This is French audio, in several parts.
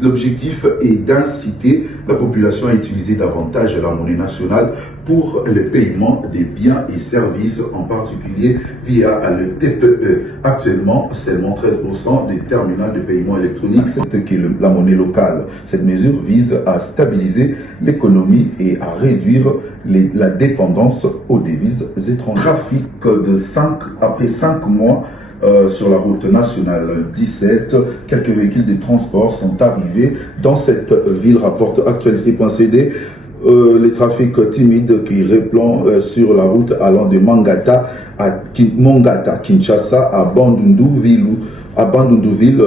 L'objectif est d'inciter la population à utiliser davantage la monnaie nationale pour le paiement des biens et services, en particulier via le TPE. Actuellement, seulement 13% des terminaux de paiement électronique, c'est la monnaie locale. Cette mesure vise à stabiliser l'économie et à réduire la dépendance aux devises étrangères. Trafic après 5 mois sur la route nationale 17, quelques véhicules de transport sont arrivés dans cette ville, rapporte actualité.cd. Les trafics timides qui replongent sur la route allant de Mongata à Kinshasa à Bandundu-Ville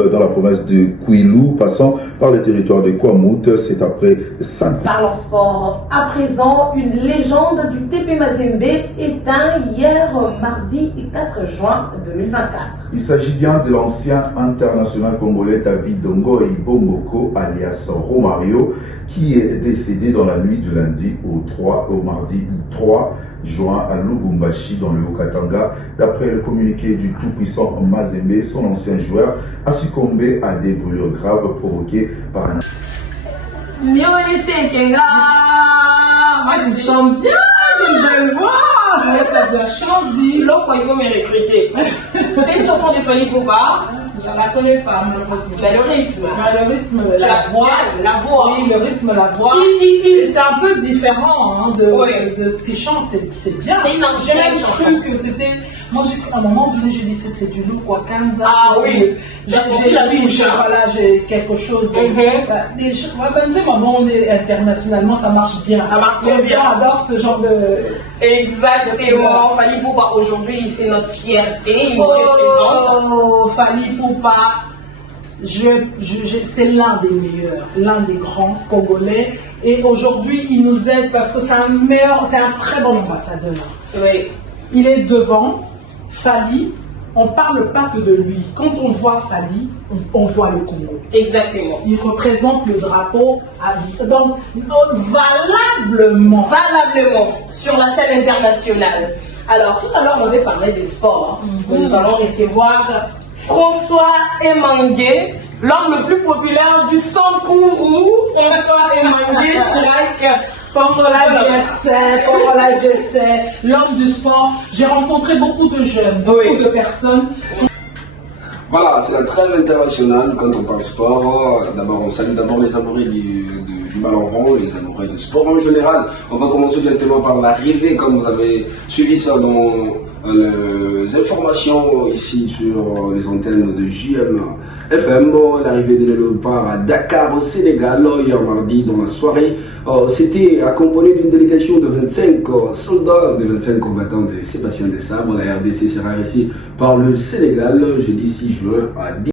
dans la province de Kwilu, passant par le territoire de Kwamut. C'est après 5 ans. Parlons sport. À présent, une légende du TP Mazembe éteint hier mardi 4 juin 2024. Il s'agit bien de l'ancien international congolais David Ngoi Bomboko alias Romario, qui est décédé dans la nuit du lundi au mardi 3 juin à Lubumbashi dans le Haut-Katanga. D'après le communiqué du tout-puissant Mazembe, son ancien joueur a succombé à des brûlures graves provoquées par un... champion, je le vois. Vous avez de la chance, dit. L'autre, il faut me recruter. C'est une chanson de Fali Poupa. Je ne la connais pas, malheureusement. Mais le rythme. Le rythme, la voix. Oui, le rythme, la voix. Et c'est un peu différent hein, de ce qu'il chante. C'est bien. C'est une ancienne chanson. J'ai cru que c'était. Moi, à un moment donné, j'ai dit c'est du loup, quoi. Kanza. Ah oui. J'ai senti la touche. Voilà, j'ai quelque chose. Maman, on est internationalement, ça marche bien. Ça marche très bien. J'adore ce genre de. Exactement. Fali Poupa, aujourd'hui, il fait notre fierté. Il nous représente. Oh, Fali Poupa. C'est l'un des meilleurs, l'un des grands Congolais. Et aujourd'hui, il nous aide parce que c'est un très bon ambassadeur. Oui. Il est devant. Fali, on ne parle pas que de lui. Quand on voit Fali, on voit le Congo. Exactement. Il représente le drapeau à vie. Donc, valablement sur la scène internationale. Alors, tout à l'heure, on avait parlé des sports. Nous allons recevoir François Emangué, l'homme le plus populaire du Sankourou. François Emangué, Chirac. Pongola Jesse, l'homme du sport. J'ai rencontré beaucoup de jeunes, beaucoup de personnes. Voilà, c'est la trêve internationale quand on parle sport. D'abord, on salue les amoureux du ballon rond, les amoureux du sport en général. On va commencer directement par l'arrivée, comme vous avez suivi ça dans les informations ici sur les antennes de JM FM. L'arrivée de Léopard à Dakar au Sénégal hier mardi dans la soirée. C'était accompagné d'une délégation de 25 soldats, de 25 combattants de Sébastien Desabre. La RDC sera reçue par le Sénégal jeudi 6 juin à 10h.